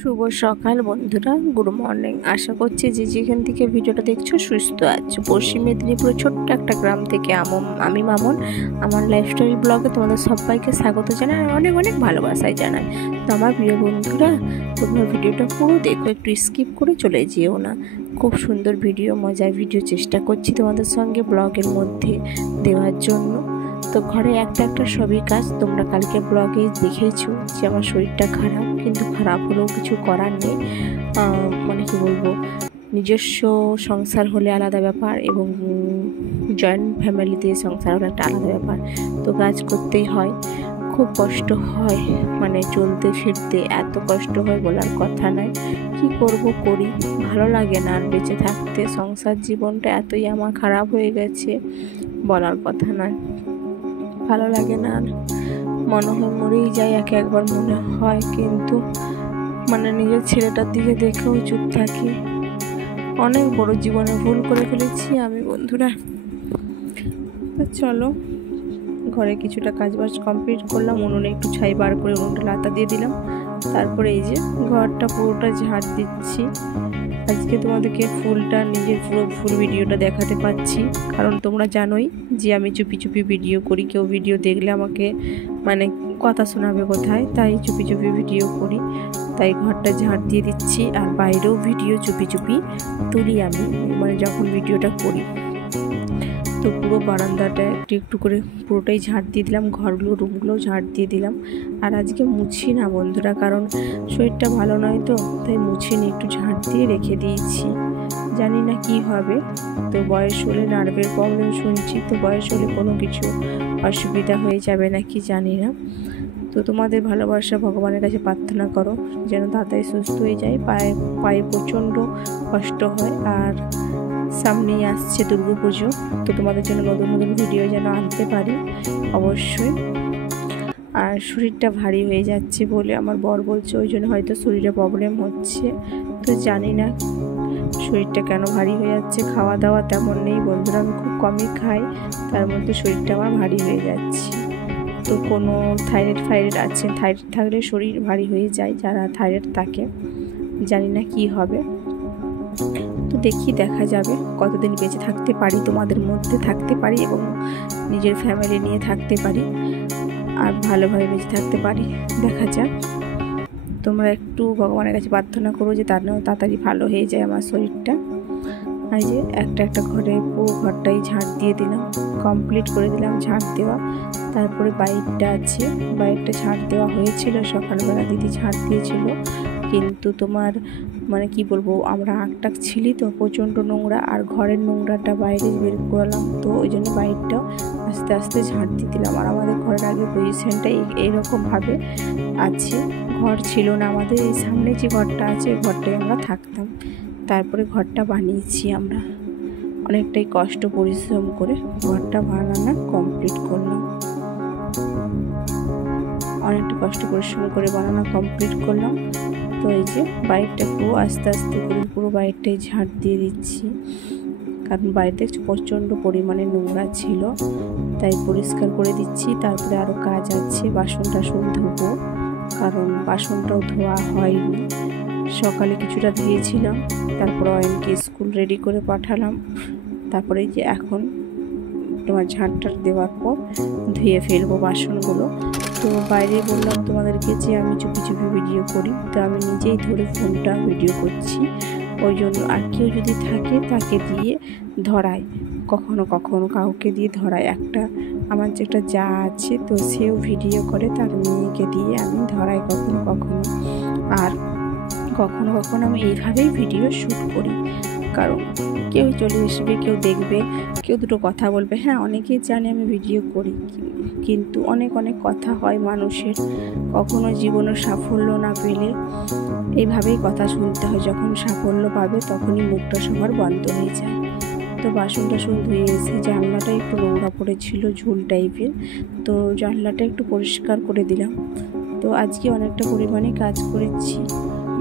শুভ সকাল বন্ধুরা, good morning. আশা করছি যে যেখান থেকে ভিডিওটা দেখছো সুস্থ আছো। পশ্চিম মেদিনীপুরের ছোট্ট একটা গ্রাম থেকে আমি মামন আমার লাইফস্টাইল ব্লগে তোমাদের সবাইকে স্বাগত জানাই আর অনেক অনেক ভালোবাসাই জানাই। তো আমার প্রিয় বন্ধুরা, তোমরা ভিডিওটা পুরো দেখো, একটু স্কিপ করে চলে যেও না। খুব সুন্দর ভিডিও, মজার ভিডিও চেষ্টা করছি তোমাদের সঙ্গে ব্লগের মধ্যে দেওয়ার জন্য। তো ঘরে একটা সবই কাজ, তোমরা কালকে ব্লগে দেখেইছো যে আমার শরীরটা খারাপ, কিন্তু খারাপ হলেও কিছু করার নেই। মানে কি বলবো, নিজস্ব সংসার হলে আলাদা ব্যাপার এবং জয়েন্ট ফ্যামিলিতে সংসার হলে একটা আলাদা ব্যাপার। তো কাজ করতেই হয়, খুব কষ্ট হয়, মানে চলতে ফিরতে এত কষ্ট হয় বলার কথা নয়। কি করব, করি, ভালো লাগে না আর বেঁচে থাকতে। সংসার জীবনটা এতই আমার খারাপ হয়ে গেছে, বলার কথা নয়। ভালো লাগে না আর, মনে হয় মরেই যাই একবার মনে হয়, কিন্তু মানে নিজের ছেলেটার দিকে দেখেও চুপ থাকি। অনেক বড় জীবনে ভুল করে ফেলেছি আমি বন্ধুরা। তো চলো, ঘরে কিছুটা কাজবাজ কমপ্লিট করলাম, উনুনে একটু ছাই বার করে উনুনটা লাতা দিয়ে দিলাম। তারপরে এই যে ঘরটা পুরোটা ঝাড় দিচ্ছি। আজকে তোমাদেরকে নিজের পুরো ফুল ভিডিওটা দেখাতে পাচ্ছি, কারণ তোমরা জানোই যে আমি চুপি চুপি ভিডিও করি। কেউ ভিডিও দেখলে আমাকে মানে কথা শোনাবে কোথায়, তাই চুপি চুপি ভিডিও করি। তাই ঘরটা ঝাড় দিয়ে দিচ্ছি, আর বাইরেও ভিডিও চুপি চুপি তুলি আমি, মানে যখন ভিডিওটা করি। তো পুরো বারান্দাটা একটু একটু করে পুরোটাই ঝাড় দিয়ে দিলাম, রুমগুলোও ঝাড় দিয়ে দিলাম। আর আজকে মুছি না বন্ধুরা, কারণ শরীরটা ভালো নয়, তো তাই মুছিনি, একটু ঝাড় দিয়ে রেখে দিয়েছি। জানি না কি হবে। তো বয়স হলে নার্ভের প্রবলেম শুনছি, তো বয়স হলে কোনো কিছু অসুবিধা হয়ে যাবে নাকি জানি না। তো তোমাদের ভালোবাসা ভগবানের কাছে প্রার্থনা করো যেন তাড়াতাড়ি সুস্থ হয়ে যায়। পায়ে প্রচণ্ড কষ্ট হয়, আর সামনেই আসছে দুর্গাপুজো, তো তোমাদের জন্য নতুন নতুন ভিডিও যেন আনতে পারি অবশ্যই। আর শরীরটা ভারী হয়ে যাচ্ছে বলে আমার বর বলছে ওই জন্য হয়তো শরীরে প্রবলেম হচ্ছে। তো জানি না শরীরটা কেন ভারী হয়ে যাচ্ছে। খাওয়া দাওয়া তেমন নেই বন্ধুরা, আমি খুব কমই খাই, তার মধ্যে শরীরটা আমার ভারী হয়ে যাচ্ছে। তো কোনো থাইরয়েড আছে, থাইরয়েড থাকলে শরীর ভারী হয়ে যায়, যারা থাইরয়েড থাকে। জানি না কি হবে, তো দেখা যাবে কতদিন বেঁচে থাকতে পারি, তোমাদের মধ্যে থাকতে পারি এবং নিজের ফ্যামিলি নিয়ে থাকতে পারি, আর ভালোভাবে বেঁচে থাকতে পারি, দেখা যাক। তোমরা একটু ভগবানের কাছে প্রার্থনা করো যে তাড়াতাড়ি ভালো হয়ে যায় আমার শরীরটা। আর যে একটা ঘরে পুরো ঘরটাই ঝাড় দিয়ে দিলাম, কমপ্লিট করে দিলাম ঝাড় দেওয়া। তারপরে বাইরটা আছে, বাইরটা ঝাড় দেওয়া হয়েছিল সকালবেলা, দিদি ঝাড় দিয়েছিল, কিন্তু তোমার মানে কি বলবো, আমরা আঁকটাক ছিলি তো প্রচণ্ড নোংরা, আর ঘরের নোংরাটা বাইরে বের করলাম, তো ওই জন্য বাইরটাও আস্তে আস্তে ঝাড় দিয়ে দিলাম। আর আমাদের ঘরের আগে পজিশনটা এইরকমভাবে আছে, ঘর ছিল না আমাদের, এই সামনে যে ঘরটা আছে এই ঘরটাই আমরা থাকতাম। তারপরে ঘরটা বানিয়েছি আমরা, অনেকটাই কষ্ট পরিশ্রম করে ঘরটা বানানো কমপ্লিট করলাম, অনেকটা কষ্ট পরিশ্রম করে বানানো কমপ্লিট করলাম। তো এই যে বাইরটা পুরো আস্তে আস্তে করে পুরো বাইরটাই ঝাড় দিয়ে দিচ্ছি, কারণ বাইরে প্রচণ্ড পরিমাণে নোংরা ছিল, তাই পরিষ্কার করে দিচ্ছি। তারপরে আরও কাজ আছে, বাসন টাসন ধোবো, কারণ বাসনটাও ধোয়া হয়নি। সকালে কিছুটা ধুয়েছিলাম, তারপর অয়নকে স্কুল রেডি করে পাঠালাম। তারপরে যে এখন তোমার ঝাড়টার দেওয়ার পর ধুয়ে ফেলবো বাসনগুলো। তো বাইরে বললাম তোমাদেরকে যে আমি চুপি চুপি ভিডিও করি, তো আমি নিজেই ধরে ফোনটা ভিডিও করছি ওই জন্য। আর কেউ যদি থাকে তাকে দিয়ে ধরায়, কখনো কখনো কাউকে দিয়ে ধরায়। আমার যে একটা যা আছে, তো সেও ভিডিও করে, তার মেয়েকে দিয়ে আমি ধরাই কখনো কখনো। আর কখনো কখনো আমি এইভাবেই ভিডিও শ্যুট করি, কারণ কেউ চলে আসবে, কেউ দেখবে, কেউ দুটো কথা বলবে। হ্যাঁ, অনেকেই জানে আমি ভিডিও করি, কিন্তু অনেক কথা হয় মানুষের, কখনো জীবনের সাফল্য না পেলে এইভাবেই কথা শুনতে হয়। যখন সাফল্য পাবে তখনই মুখটা সবার বন্ধ হয়ে যায়। তো বাসন টাসন ধুয়ে এসে জানলাটা একটু নোংরা পড়েছিল, ঝুল টাইপের, তো জানলাটা একটু পরিষ্কার করে দিলাম। তো আজকে অনেকটা পরিমাণে কাজ করেছি,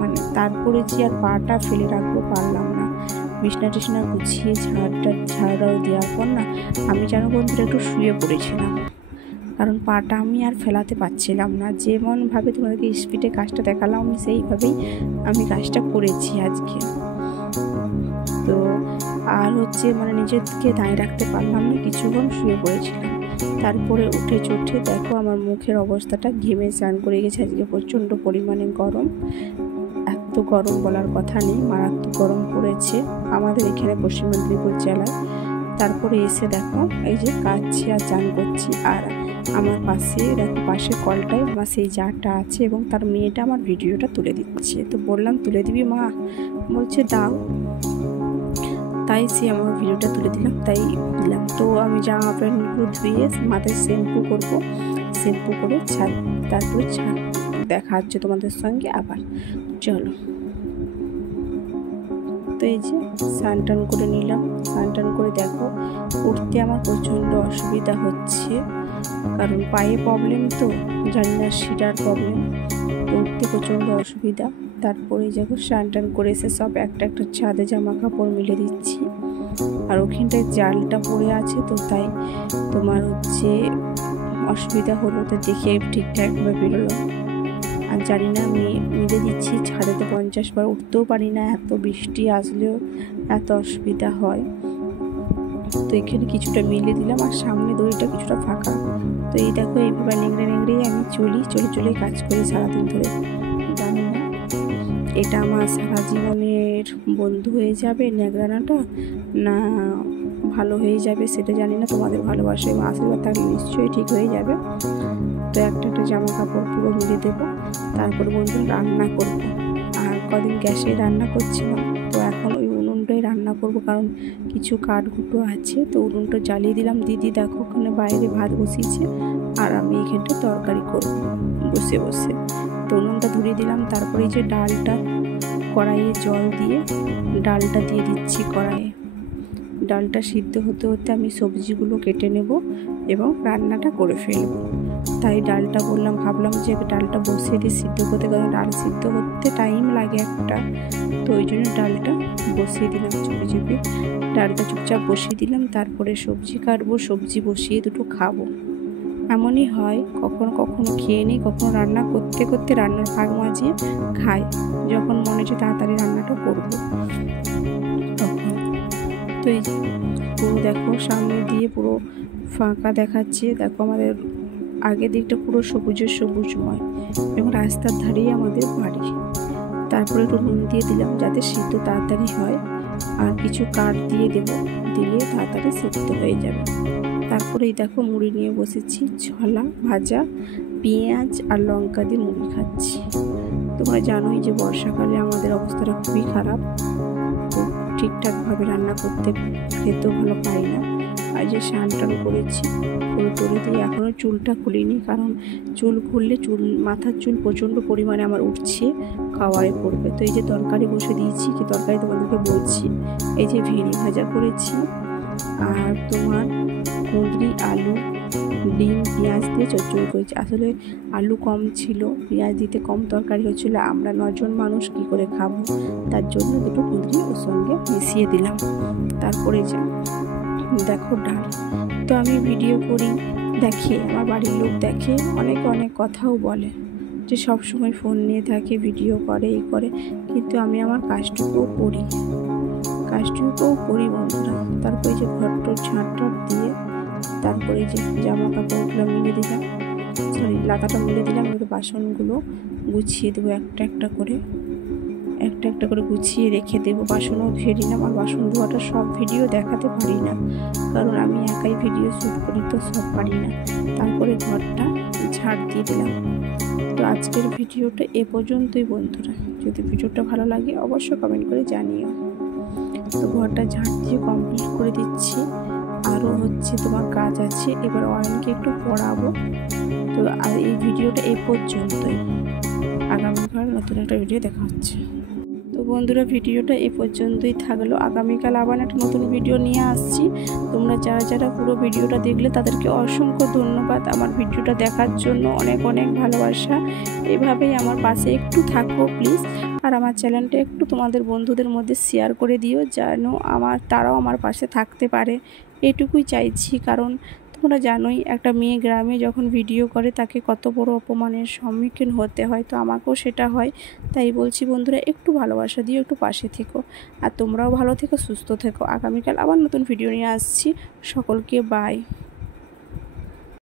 মানে তারপরে যে আর পাটা ফেলে রাখবো পারলাম না। বিছনা টিছনা গুছিয়ে ঝাড়াও দেওয়ার পর না, আমি যেন বন্ধুরা একটু শুয়ে পড়েছিলাম, কারণ পাটা আমি আর ফেলাতে পারছিলাম না। যেমনভাবে তোমাদেরকে স্পিডে কাজটা দেখালাম আমি সেইভাবেই আমি কাজটা করেছি আজকে। তো আর হচ্ছে মানে নিজেকে দাঁড়িয়ে রাখতে পারলাম না, কিছুক্ষণ শুয়ে পড়েছিলাম। তারপরে উঠে দেখো আমার মুখের অবস্থাটা, ঘেমে স্নান করে গেছে। আজকে প্রচণ্ড পরিমাণে গরম, এত গরম বলার কথা নেই, মারাত্মক গরম পড়েছে আমাদের এখানে পশ্চিম মেদিনীপুর জেলায়। তারপরে এসে দেখো এই যে কাচ্ছি আর চান করছি। আর আমার পাশে দেখো পাশের কলটায় আমার সেই জারটা আছে এবং তার মেয়েটা আমার ভিডিওটা তুলে দিচ্ছে। তো বললাম তুলে দিবি মা, বলছে দাও। তাই সে আমার ভিডিওটা তুলে দিলাম, তাই দিলাম। তো আমি জামা প্যান্টগুলো ধুয়ে মাথায় শ্যাম্পু করবো, শ্যাম্পু করে ছাড়, তারপরে দেখা হচ্ছে তোমাদের সঙ্গে আবার। চলো। তো এই যে স্নান টান করে নিলাম, স্নান টান করে দেখো উঠতে আমার প্রচণ্ড অসুবিধা হচ্ছে, কারণ পায়ে প্রবলেম, তো জানি না শিরার প্রবলেম, তো উঠতে প্রচণ্ড অসুবিধা। তারপরে দেখো স্নান টান করে এসে সব একটা একটা ছাদে জামা কাপড় মিলে দিচ্ছি। আর ওখানটায় জালটা পড়ে আছে, তো তাই তোমার হচ্ছে অসুবিধা হলো, তো দেখে ঠিকঠাকভাবে বেরোলো। আর জানি না আমি মিলে দিচ্ছি, ছাদেতে 50 বার উঠতেও পারি না, এত বৃষ্টি আসলেও এত অসুবিধা হয়। তো এখানে কিছুটা মিলে দিলাম, আর সামনে দড়িটা কিছুটা ফাঁকা। তো এই দেখো এইভাবে নেংড়ে আমি চলে কাজ করি সারাদিন ধরে। জানি না এটা আমার সারা জীবনের বন্ধু হয়ে যাবে ন্যাংড়ানাটা, না ভালো হয়ে যাবে সেটা জানি না। তোমাদের ভালোবাসা এবং আশীর্বাদ থাকলে নিশ্চয়ই ঠিক হয়ে যাবে। তো একটা জামা কাপড় পুরো মিলে দেবো, তারপরে বন্ধু রান্না করব। আর কদিন গ্যাসে রান্না করছিলাম, তো এখন ওই উনুনটাই রান্না করব, কারণ কিছু কাঠগুটো আছে। তো উনুনটা জ্বালিয়ে দিলাম। দিদি দেখো ওখানে বাইরে ভাত বসিয়েছে, আর আমি এখানটা তরকারি করব বসে বসে। তো উনুনটা ধরিয়ে দিলাম। তারপরে যে ডালটা কড়াইয়ে জল দিয়ে ডালটা দিয়ে দিচ্ছি কড়াইয়ে। ডালটা সিদ্ধ হতে হতে আমি সবজিগুলো কেটে নেব এবং রান্নাটা করে ফেলব। তাই ডালটা ভাবলাম যে ডালটা বসিয়ে দিয়ে সিদ্ধ করতে, কারণ ডাল সিদ্ধ করতে টাইম লাগে একটা, তো ওই জন্য ডালটা বসিয়ে দিলাম। চুপি ডালটা চুপচাপ বসিয়ে দিলাম। তারপরে সবজি কাটবো, সবজি বসিয়ে দুটো খাবো। এমনই হয়, কখনো কখনো খেয়ে নিই, কখনো রান্না করতে করতে রান্নার ভাগ মাঝিয়ে খাই, যখন মনে হচ্ছে তাড়াতাড়ি রান্নাটা করবো তখন। তো এই পুরো দেখো সামনে দিয়ে পুরো ফাঁকা দেখাচ্ছে। দেখো আমাদের আগের দিকটা পুরো সবুজময় এবং রাস্তার ধারেই আমাদের বাড়ি। তারপরে একটু নুন দিয়ে দিলাম যাতে সিদ্ধ তাড়াতাড়ি হয়, আর কিছু কাঠ দিয়ে দেবো, দিলে তাড়াতাড়ি সিদ্ধ হয়ে যাবে। তারপরে এই দেখো মুড়ি নিয়ে বসেছি, ছোলা ভাজা, পেঁয়াজ আর লঙ্কা দিয়ে মুড়ি খাচ্ছি। তোমরা জানোই যে বর্ষাকালে আমাদের অবস্থাটা খুবই খারাপ, তো ঠিকঠাকভাবে রান্না করতে খেতেও ভালো পাই না। আর যে স্নান টান করেছি ফুল তুলে দিয়ে, এখনও চুলটা খুলিনি, কারণ চুল খুললে মাথার চুল প্রচণ্ড পরিমাণে আমার উঠছে, খাওয়ারে পড়বে। তো এই যে তরকারি বসে দিয়েছি, কি তরকারি তোমাদেরকে বলছি। এই যে ভেড়ি ভাজা করেছি, আর তোমার কুঁদরি, আলু, ডিম, পেঁয়াজ দিয়ে চচ্চড়ি করেছি। আসলে আলু কম ছিল, পেঁয়াজ দিতে কম তরকারি হচ্ছিলো, আমরা 9 জন মানুষ কি করে খাবো, তার জন্য দুটো কুঁদরি ওর সঙ্গে মিশিয়ে দিলাম। তারপরে যে দেখো ডাল। তো আমি ভিডিও করি, দেখে আমার বাড়ির লোক দেখে, অনেক কথাও বলে যে সব সময় ফোন নিয়ে থাকে, ভিডিও করে, এই করে, কিন্তু আমি আমার কাজটুকুও করি বন্ধুরা। তারপরে যে ঘরটোর ঝাঁটটার দিয়ে, তারপরে যে জামা কাপড়গুলো মিলে দিলাম, লাতাটা মিলে দিলাম। এবার বাসনগুলো গুছিয়ে দেবো, একটা একটা করে গুছিয়ে রেখে দেবো। বাসনও ধুয়ে নিলাম। আর বাসন ধোয়াটা সব ভিডিও দেখাতে পারি না, কারণ আমি একাই ভিডিও শ্যুট করি, তো সব পারি না। তারপরে ঘরটা ঝাড় দিয়ে দিলাম। তো আজকের ভিডিওটা এ পর্যন্তই বন্ধুরা। যদি ভিডিওটা ভালো লাগে অবশ্যই কমেন্ট করে জানিও। তো ঘরটা ঝাড় দিয়ে কমপ্লিট করে দিচ্ছি। আরও হচ্ছে তোমার কাজ আছে, এবার অয়নকে একটু পড়াবো। তো আর এই ভিডিওটা এই পর্যন্তই, আগামীকাল নতুন একটা ভিডিও দেখা হচ্ছে। তো বন্ধুরা ভিডিওটা এই পর্যন্তই থাকলো, আগামীকাল আবার একটা নতুন ভিডিও নিয়ে আসছি। তোমরা যারা পুরো ভিডিওটা দেখলে তাদেরকে অসংখ্য ধন্যবাদ আমার ভিডিওটা দেখার জন্য, অনেক ভালোবাসা। এভাবেই আমার পাশে একটু থাকো প্লিজ, আর আমার চ্যানেলটা একটু তোমাদের বন্ধুদের মধ্যে শেয়ার করে দিও, যেন তারাও আমার পাশে থাকতে পারে, এটুকুই চাইছি। কারণ তোমরা জানোই একটা মেয়ে গ্রামে যখন ভিডিও করে তাকে কত বড় অপমানের সম্মুখীন হতে হয়, তো আমাকেও সেটা হয়। তাই বলছি বন্ধুরা, একটু ভালোবাসা দিও, একটু পাশে থেকো, আর তোমরাও ভালো থেকো, সুস্থ থেকো। আগামীকাল আবার নতুন ভিডিও নিয়ে আসছি। সকলকে বাই।